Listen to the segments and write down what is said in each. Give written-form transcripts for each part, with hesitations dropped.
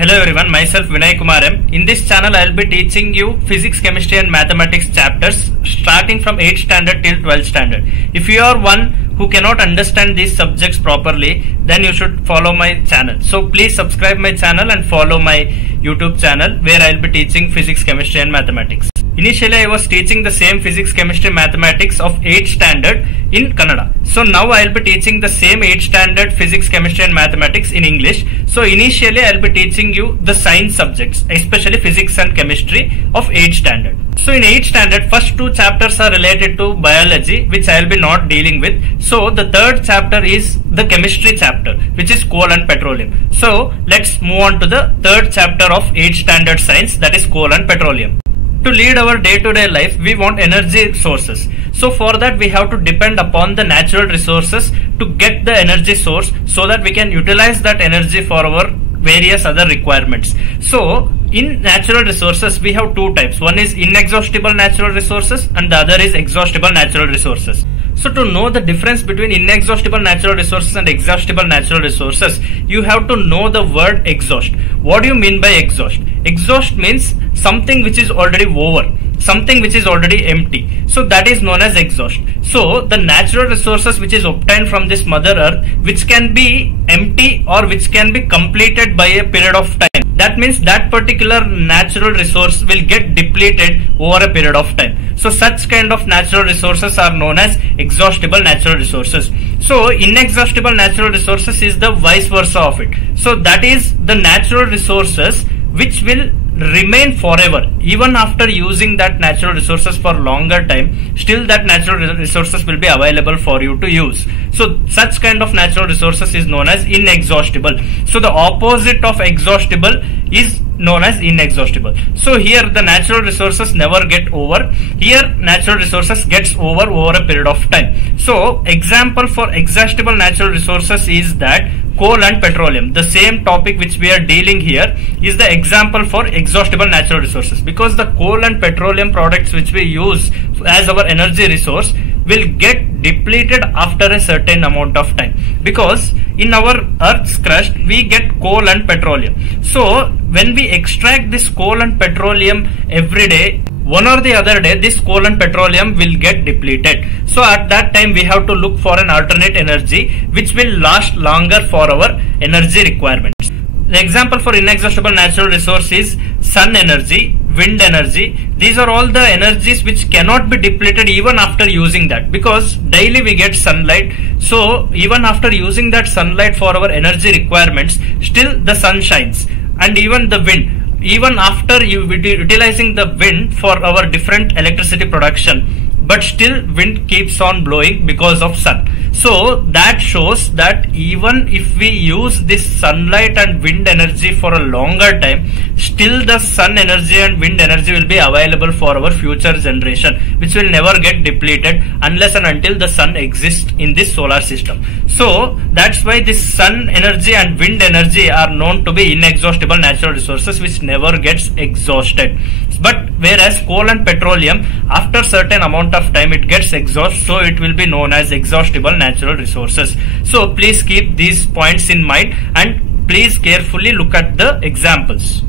Hello everyone, myself Vinay Kumar M. In this channel I will be teaching you physics, chemistry and mathematics chapters starting from 8th standard till 12th standard. If you are one who cannot understand these subjects properly, then you should follow my channel. So please subscribe my channel and follow my YouTube channel where I will be teaching physics, chemistry and mathematics. Initially I was teaching the same physics, chemistry, mathematics of 8th standard in Kannada. So now I will be teaching the same 8th standard physics, chemistry and mathematics in English. So initially I will be teaching you the science subjects, especially physics and chemistry of 8th standard. So in 8th standard, first two chapters are related to biology, which I will be not dealing with. So the third chapter is the chemistry chapter, which is coal and petroleum. So let's move on to the third chapter of 8th standard science, that is coal and petroleum. To lead our day-to-day life, we want energy sources. So for that we have to depend upon the natural resources to get the energy source so that we can utilize that energy for our various other requirements. So in natural resources we have two types. One is inexhaustible natural resources and the other is exhaustible natural resources. So to know the difference between inexhaustible natural resources and exhaustible natural resources, you have to know the word exhaust. What do you mean by exhaust? Exhaust means something which is already over, something which is already empty. So that is known as exhaust. So the natural resources which is obtained from this mother earth, which can be empty or which can be completed by a period of time. That means that particular natural resource will get depleted over a period of time. So such kind of natural resources are known as exhaustible natural resources. So inexhaustible natural resources is the vice versa of it. So that is the natural resources which will remain forever. Even after using that natural resources for longer time, still that natural resources will be available for you to use. So such kind of natural resources is known as inexhaustible. So the opposite of exhaustible is known as inexhaustible. So here the natural resources never get over. Here natural resources gets over a period of time. So example for exhaustible natural resources is that coal and petroleum. The same topic which we are dealing here is the example for exhaustible natural resources, because the coal and petroleum products which we use as our energy resource will get depleted after a certain amount of time, because in our earth's crust we get coal and petroleum. So when we extract this coal and petroleum every day, one or the other day this coal and petroleum will get depleted. So at that time we have to look for an alternate energy which will last longer for our energy requirements. The example for inexhaustible natural resource is sun energy, wind energy. These are all the energies which cannot be depleted even after using that, because daily we get sunlight. So even after using that sunlight for our energy requirements, still the sun shines. And even the wind, even after utilizing the wind for our different electricity production, but still wind keeps on blowing because of sun. So that shows that even if we use this sunlight and wind energy for a longer time, still the sun energy and wind energy will be available for our future generation, which will never get depleted unless and until the sun exists in this solar system. So that's why this sun energy and wind energy are known to be inexhaustible natural resources which never gets exhausted. But whereas coal and petroleum, after certain amount of time it gets exhausted, so it will be known as exhaustible natural resources. So please keep these points in mind and please carefully look at the examples.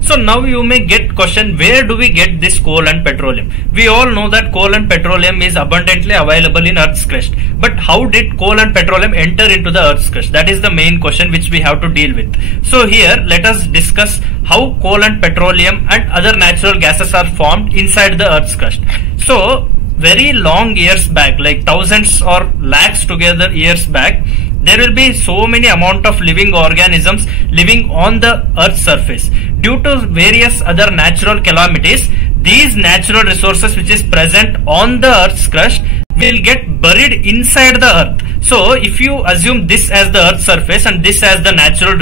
So now you may get question, where do we get this coal and petroleum? We all know that coal and petroleum is abundantly available in Earth's crust. But how did coal and petroleum enter into the Earth's crust? That is the main question which we have to deal with. So here let us discuss how coal and petroleum and other natural gases are formed inside the Earth's crust. So very long years back, like thousands or lakhs together years back, there will be so many amount of living organisms living on the Earth's surface. Due to various other natural calamities, these natural resources which is present on the Earth's crust will get buried inside the Earth. So if you assume this as the Earth's surface and this as the natural,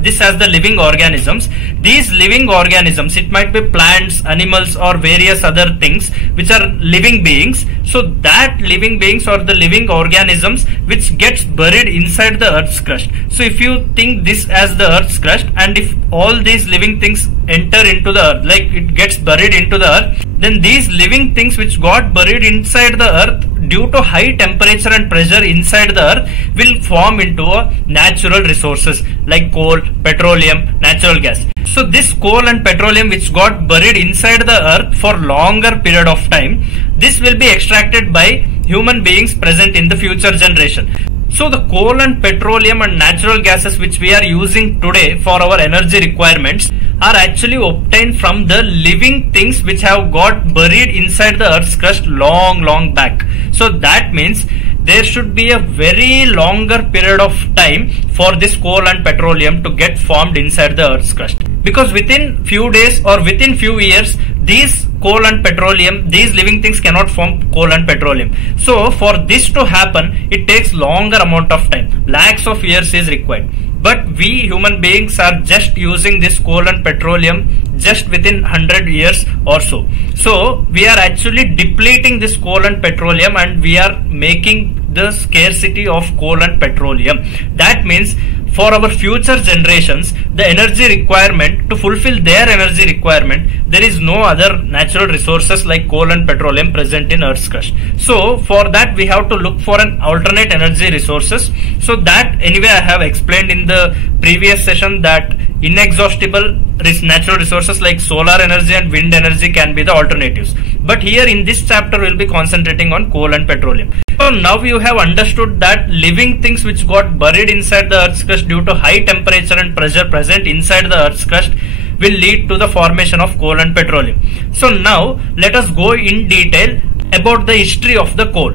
this as the living organisms, these living organisms, it might be plants, animals or various other things which are living beings. So that living beings or the living organisms which gets buried inside the Earth's crust. So if you think this as the Earth's crust, and if all these living things enter into the Earth, like it gets buried into the Earth, then these living things which got buried inside the Earth due to high temperature and pressure inside the earth will form into a natural resources like coal, petroleum, natural gas. So this coal and petroleum which got buried inside the earth for longer period of time, this will be extracted by human beings present in the future generation. So the coal and petroleum and natural gases which we are using today for our energy requirements are actually obtained from the living things which have got buried inside the earth's crust long back. So that means there should be a very longer period of time for this coal and petroleum to get formed inside the earth's crust, because within few days or within few years these coal and petroleum, these living things cannot form coal and petroleum. So for this to happen, it takes longer amount of time, lakhs of years is required. But we human beings are just using this coal and petroleum just within 100 years or so. So we are actually depleting this coal and petroleum and we are making the scarcity of coal and petroleum. That means for our future generations, the energy requirement, to fulfill their energy requirement, there is no other natural resources like coal and petroleum present in Earth's crust. So for that we have to look for an alternate energy resources. So that anyway I have explained in the previous session that inexhaustible natural resources like solar energy and wind energy can be the alternatives. But here in this chapter we will be concentrating on coal and petroleum. So now you have understood that living things which got buried inside the Earth's crust due to high temperature and pressure present inside the Earth's crust will lead to the formation of coal and petroleum. So now let us go in detail about the history of the coal.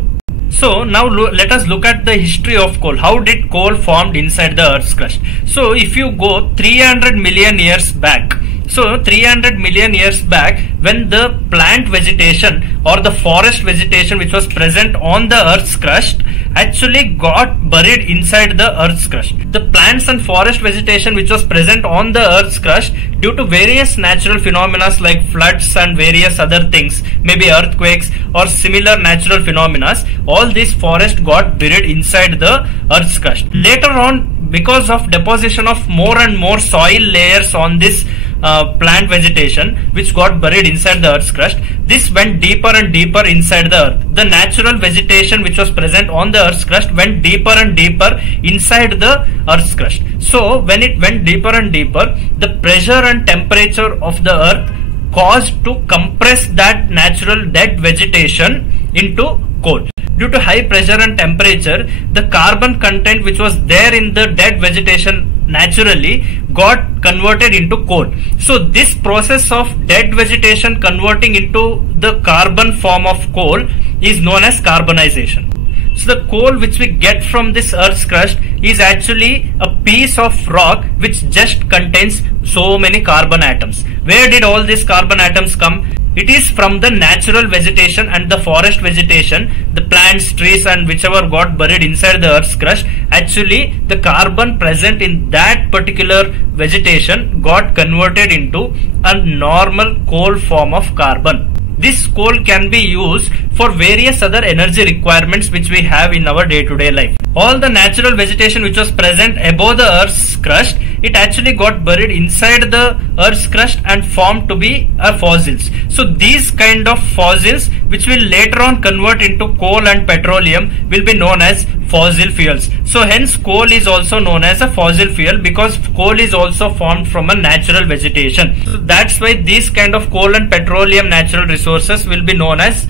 So now let us look at the history of coal. How did coal formed inside the Earth's crust? So if you go 300 million years back, so 300 million years back, when the plant vegetation or the forest vegetation which was present on the Earth's crust actually got buried inside the Earth's crust. The plants and forest vegetation which was present on the Earth's crust, due to various natural phenomena like floods and various other things, maybe earthquakes or similar natural phenomena, all this forest got buried inside the Earth's crust. Later on, because of deposition of more and more soil layers on this plant vegetation which got buried inside the Earth's crust, this went deeper and deeper inside the earth. The natural vegetation which was present on the Earth's crust went deeper and deeper inside the Earth's crust. So when it went deeper and deeper, the pressure and temperature of the earth caused to compress that natural dead vegetation into coal. Due to high pressure and temperature, the carbon content which was there in the dead vegetation naturally got converted into coal. So this process of dead vegetation converting into the carbon form of coal is known as carbonization. So the coal which we get from this Earth's crust is actually a piece of rock which just contains so many carbon atoms. Where did all these carbon atoms come? It is from the natural vegetation and the forest vegetation, the plants, trees and whichever got buried inside the Earth's crust. Actually the carbon present in that particular vegetation got converted into a normal coal form of carbon. This coal can be used for various other energy requirements which we have in our day-to-day life. All the natural vegetation which was present above the Earth's crust, it actually got buried inside the Earth's crust and formed to be fossils. So these kind of fossils which will later on convert into coal and petroleum will be known as fossil fuels. So hence coal is also known as a fossil fuel because coal is also formed from a natural vegetation. So that's why these kind of coal and petroleum natural resources will be known as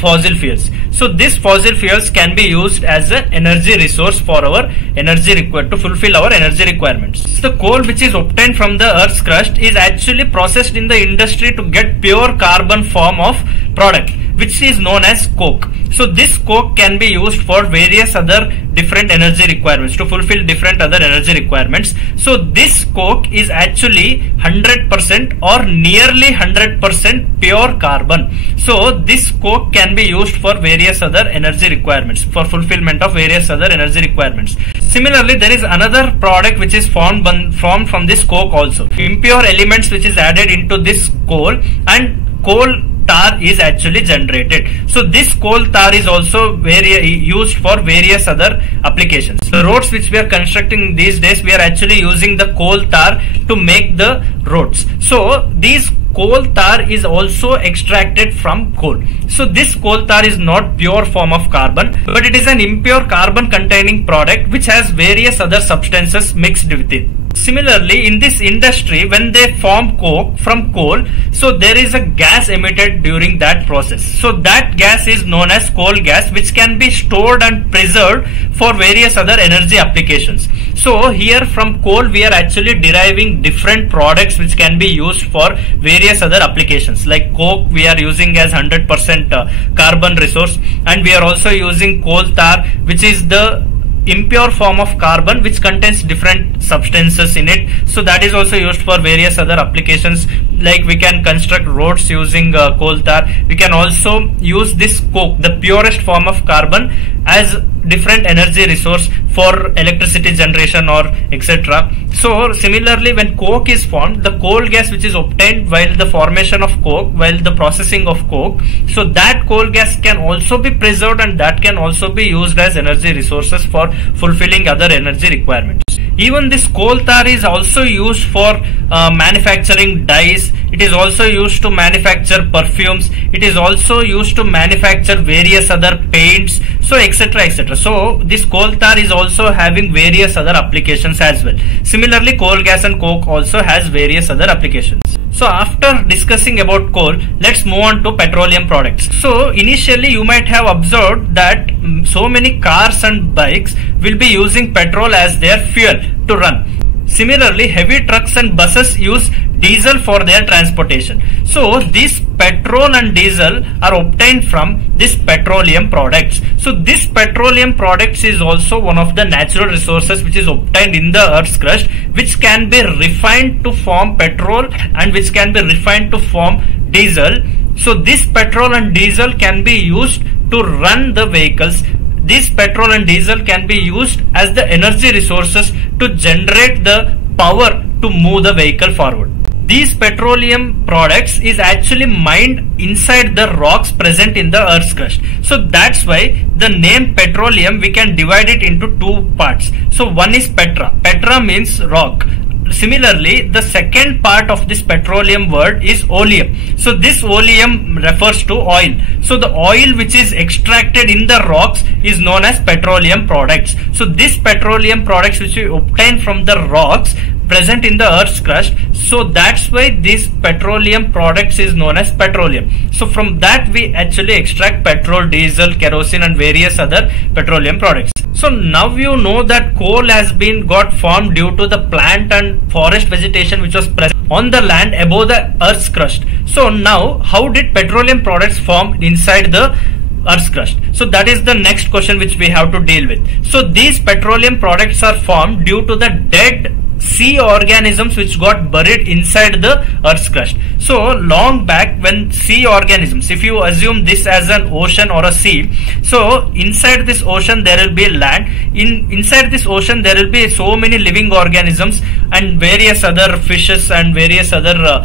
fossil fuels. So these fossil fuels can be used as an energy resource for our energy required to fulfill our energy requirements. So the coal which is obtained from the Earth's crust is actually processed in the industry to get pure carbon form of product which is known as coke. So this coke can be used for various other different energy requirements to fulfill different other energy requirements. So this coke is actually 100% or nearly 100% pure carbon. So this coke can be used for various other energy requirements, for fulfillment of various other energy requirements. Similarly, there is another product which is formed from this coke also. Impure elements which is added into this coal and coal tar is actually generated. So this coal tar is also used for various other applications. The roads which we are constructing these days, we are actually using the coal tar to make the roads. So these coal tar is also extracted from coal. So this coal tar is not pure form of carbon, but it is an impure carbon containing product which has various other substances mixed with it. Similarly, in this industry, when they form coke from coal, so there is a gas emitted during that process. So that gas is known as coal gas, which can be stored and preserved for various other energy applications. So here from coal we are actually deriving different products which can be used for various other applications. Like coke we are using as 100% carbon resource, and we are also using coal tar, which is the impure form of carbon which contains different substances in it. So that is also used for various other applications, like we can construct roads using coal tar. We can also use this coke, the purest form of carbon, as different energy resource for electricity generation or etc. So similarly, when coke is formed, the coal gas which is obtained while the formation of coke, while the processing of coke, so that coal gas can also be preserved and that can also be used as energy resources for fulfilling other energy requirements. Even this coal tar is also used for manufacturing dyes. It is also used to manufacture perfumes. It is also used to manufacture various other paints, so etc etc. So this coal tar is also having various other applications as well. Similarly, coal gas and coke also has various other applications. So after discussing about coal, let's move on to petroleum products. So initially you might have observed that so many cars and bikes will be using petrol as their fuel to run. Similarly, heavy trucks and buses use diesel for their transportation. So these petrol and diesel are obtained from these petroleum products. So this petroleum products is also one of the natural resources which is obtained in the earth's crust, which can be refined to form petrol and which can be refined to form diesel. So this petrol and diesel can be used to run the vehicles. This petrol and diesel can be used as the energy resources to generate the power to move the vehicle forward. These petroleum products is actually mined inside the rocks present in the earth's crust. So that's why the name petroleum, we can divide it into two parts. So one is petra. Petra means rock. Similarly, the second part of this petroleum word is oleum. So this oleum refers to oil. So the oil which is extracted in the rocks is known as petroleum products. So this petroleum products which we obtain from the rocks present in the earth's crust, so that's why these petroleum products is known as petroleum. So from that we actually extract petrol, diesel, kerosene and various other petroleum products. So now you know that coal has been got formed due to the plant and forest vegetation which was present on the land above the earth's crust. So now how did petroleum products form inside the earth's crust? So that is the next question which we have to deal with. So these petroleum products are formed due to the dead sea organisms which got buried inside the earth's crust. So long back, when sea organisms, if you assume this as an ocean or a sea, so inside this ocean there will be land. Inside this ocean there will be so many living organisms and various other fishes and various other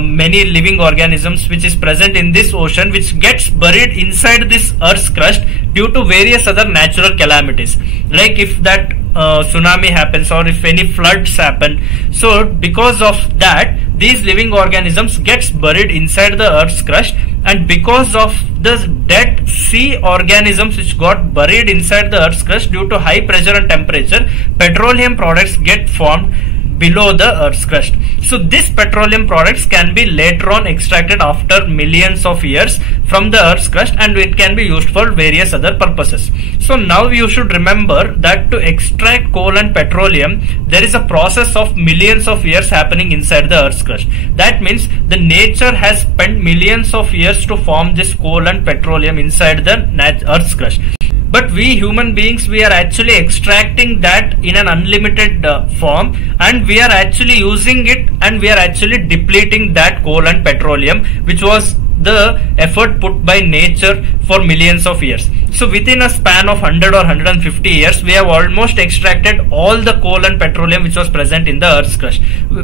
many living organisms which is present in this ocean, which gets buried inside this earth's crust due to various other natural calamities, like if that tsunami happens or if any floods happen. So because of that, these living organisms gets buried inside the earth's crust, and because of the dead sea organisms which got buried inside the earth's crust due to high pressure and temperature, petroleum products get formed below the earth's crust. So these petroleum products can be later on extracted after millions of years from the earth's crust, and it can be used for various other purposes. So now you should remember that to extract coal and petroleum, there is a process of millions of years happening inside the earth's crust. That means the nature has spent millions of years to form this coal and petroleum inside the earth's crust. But we human beings, we are actually extracting that in an unlimited form, and we are actually using it, and we are actually depleting that coal and petroleum, which was the effort put by nature for millions of years. So within a span of 100 or 150 years, we have almost extracted all the coal and petroleum which was present in the earth's crust.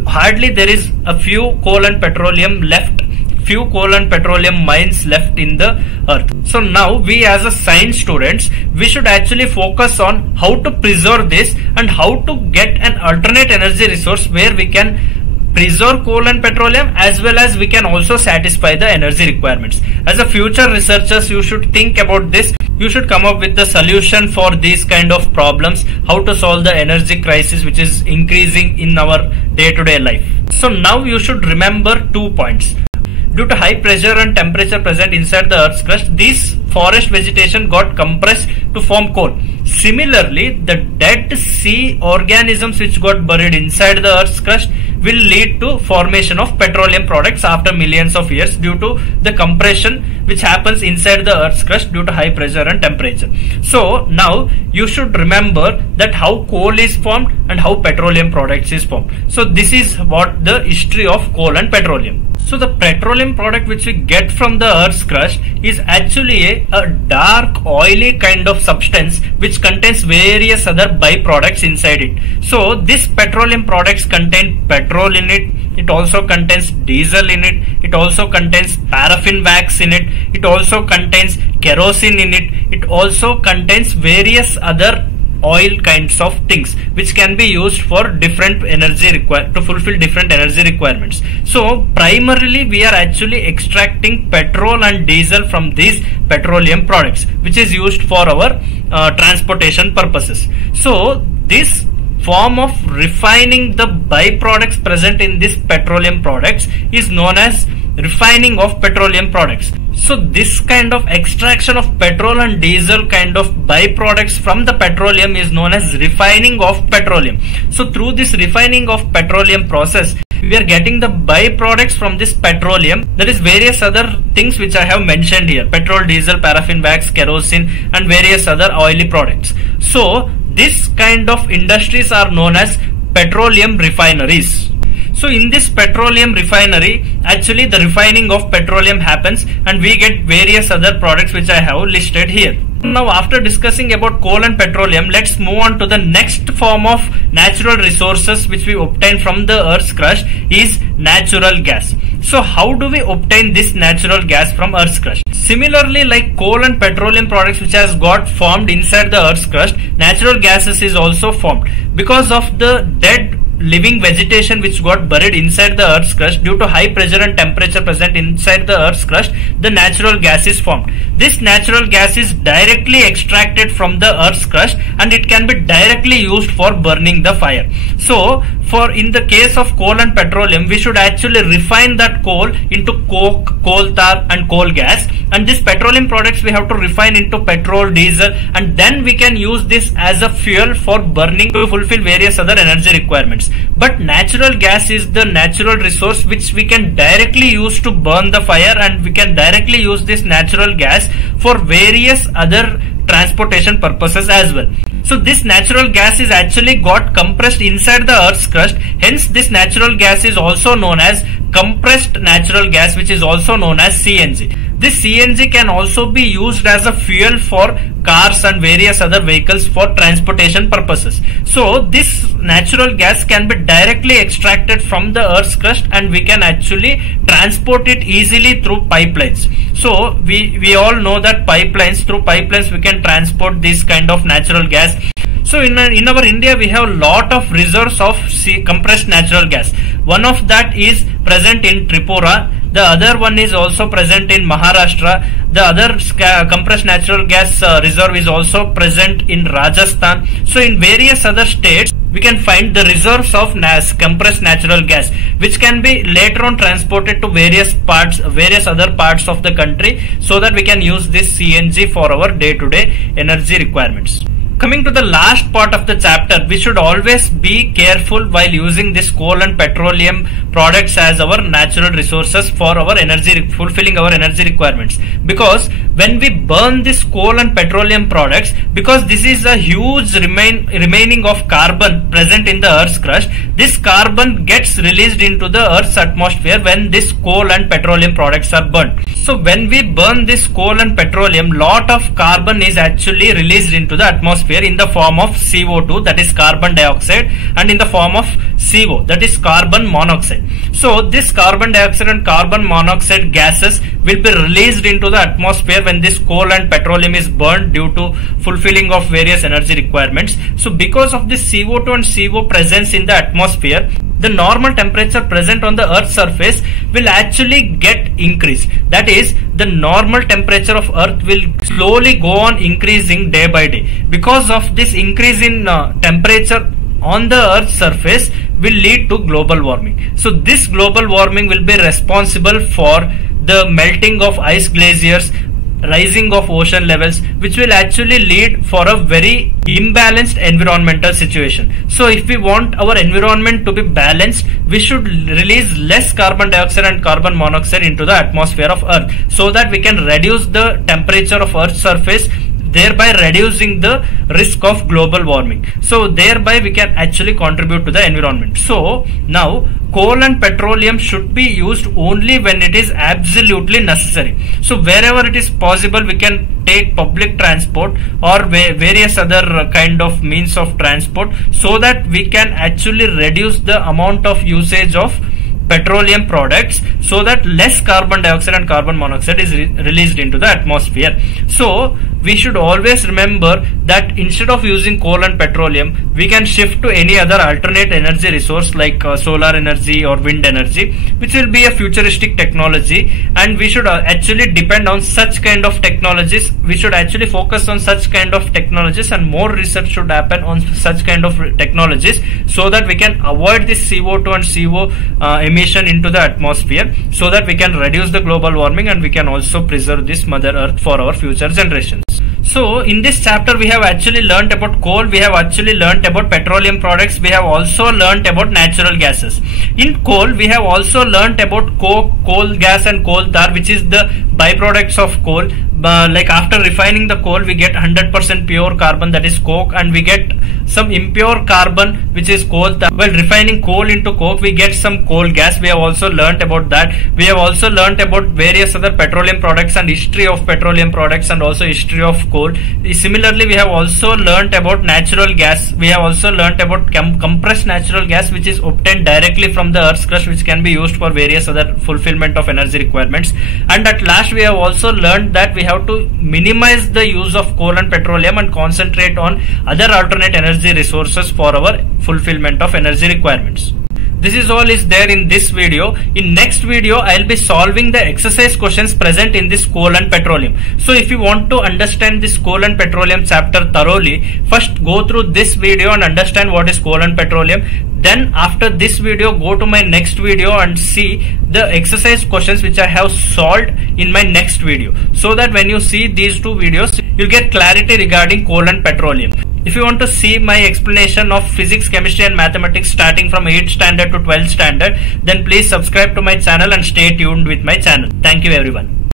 Hardly there is a few coal and petroleum left, few coal and petroleum mines left in the earth. So now we as a science students, we should actually focus on how to preserve this and how to get an alternate energy resource where we can preserve coal and petroleum, as well as we can also satisfy the energy requirements. As a future researchers, you should think about this. You should come up with the solution for these kind of problems, how to solve the energy crisis which is increasing in our day-to-day life. So now you should remember 2 points. Due to high pressure and temperature present inside the Earth's crust, this forest vegetation got compressed to form coal. Similarly, the dead sea organisms which got buried inside the Earth's crust will lead to formation of petroleum products after millions of years due to the compression which happens inside the Earth's crust due to high pressure and temperature. So now you should remember that how coal is formed and how petroleum products is formed. So this is what the history of coal and petroleum. So the petroleum product which we get from the Earth's crust is actually a dark oily kind of substance which contains various other byproducts inside it. So this petroleum products contain petrol in it. It also contains diesel in it. It also contains paraffin wax in it. It also contains kerosene in it. It also contains various other oil kinds of things which can be used for different energy to fulfill different energy requirements. So primarily we are actually extracting petrol and diesel from these petroleum products which is used for our transportation purposes. So this form of refining the byproducts present in these petroleum products is known as refining of petroleum products. So this kind of extraction of petrol and diesel kind of byproducts from the petroleum is known as refining of petroleum. So through this refining of petroleum process, we are getting the byproducts from this petroleum, that is various other things which I have mentioned here: petrol, diesel, paraffin wax, kerosene and various other oily products. So this kind of industries are known as petroleum refineries. So in this petroleum refinery, actually the refining of petroleum happens and we get various other products which I have listed here. Now after discussing about coal and petroleum, let's move on to the next form of natural resources which we obtain from the Earth's crust is natural gas. So how do we obtain this natural gas from Earth's crust? Similarly, like coal and petroleum products which has got formed inside the Earth's crust, natural gases is also formed because of the dead living vegetation which got buried inside the Earth's crust. Due to high pressure and temperature present inside the Earth's crust, the natural gas is formed. This natural gas is directly extracted from the Earth's crust and it can be directly used for burning the fire. So in the case of coal and petroleum, we should actually refine that coal into coke, coal tar and coal gas, and these petroleum products we have to refine into petrol, diesel, and then we can use this as a fuel for burning to fulfill various other energy requirements. But natural gas is the natural resource which we can directly use to burn the fire, and we can directly use this natural gas for various other transportation purposes as well. So this natural gas is actually got compressed inside the Earth's crust. Hence this natural gas is also known as compressed natural gas, which is also known as CNG. This CNG can also be used as a fuel for cars and various other vehicles for transportation purposes. So this natural gas can be directly extracted from the Earth's crust and we can actually transport it easily through pipelines. So we all know that through pipelines we can transport this kind of natural gas. So in our India we have lot of reserves of compressed natural gas. One of that is present in Tripura. The other one is also present in Maharashtra. The other compressed natural gas reserve is also present in Rajasthan. So in various other states we can find the reserves of compressed natural gas, which can be later on transported to various other parts of the country, so that we can use this CNG for our day-to-day energy requirements. Coming to the last part of the chapter, we should always be careful while using this coal and petroleum products as our natural resources for our fulfilling our energy requirements. Because when we burn this coal and petroleum products, because this is a huge remaining of carbon present in the Earth's crust, this carbon gets released into the Earth's atmosphere when this coal and petroleum products are burnt. So when we burn this coal and petroleum, lot of carbon is actually released into the atmosphere in the form of CO2, that is carbon dioxide, and in the form of CO, that is carbon monoxide. So this carbon dioxide and carbon monoxide gases will be released into the atmosphere when this coal and petroleum is burned due to fulfilling of various energy requirements. So because of this CO2 and CO presence in the atmosphere, the normal temperature present on the Earth's surface will actually get increased. That is, the normal temperature of Earth will slowly go on increasing day by day. Because of this increase in temperature on the Earth's surface will lead to global warming. So this global warming will be responsible for the melting of ice glaciers, rising of ocean levels, which will actually lead for a very imbalanced environmental situation. So if we want our environment to be balanced, we should release less carbon dioxide and carbon monoxide into the atmosphere of Earth, so that we can reduce the temperature of Earth's surface, thereby reducing the risk of global warming. So thereby we can actually contribute to the environment. So now coal and petroleum should be used only when it is absolutely necessary. So wherever it is possible, we can take public transport or various other kind of means of transport, so that we can actually reduce the amount of usage of petroleum products, so that less carbon dioxide and carbon monoxide is released into the atmosphere. So we should always remember that instead of using coal and petroleum, we can shift to any other alternate energy resource like solar energy or wind energy, which will be a futuristic technology, and we should actually depend on such kind of technologies. We should actually focus on such kind of technologies, and more research should happen on such kind of technologies, so that we can avoid this CO2 and CO emission into the atmosphere, so that we can reduce the global warming, and we can also preserve this Mother Earth for our future generations. So in this chapter we have actually learnt about coal, we have actually learnt about petroleum products, we have also learnt about natural gases. In coal we have also learnt about coke, coal gas and coal tar, which is the byproducts of coal. Like after refining the coal, we get 100% pure carbon, that is coke, and we get some impure carbon, which is coal tar. While refining coal into coke, we get some coal gas. We have also learnt about that. We have also learnt about various other petroleum products and history of petroleum products, and also history of coal. Similarly, we have also learnt about natural gas. We have also learnt about compressed natural gas, which is obtained directly from the Earth's crust, which can be used for various other fulfillment of energy requirements. And at last, we have also learnt that we have to minimize the use of coal and petroleum and concentrate on other alternate energy resources for our fulfillment of energy requirements. This is all is there in this video. In next video, I will be solving the exercise questions present in this coal and petroleum. So if you want to understand this coal and petroleum chapter thoroughly, first go through this video and understand what is coal and petroleum. Then after this video, go to my next video and see the exercise questions which I have solved in my next video, so that when you see these two videos, you'll get clarity regarding coal and petroleum. If you want to see my explanation of physics, chemistry and mathematics starting from 8th standard to 12th standard, then please subscribe to my channel and stay tuned with my channel. Thank you everyone.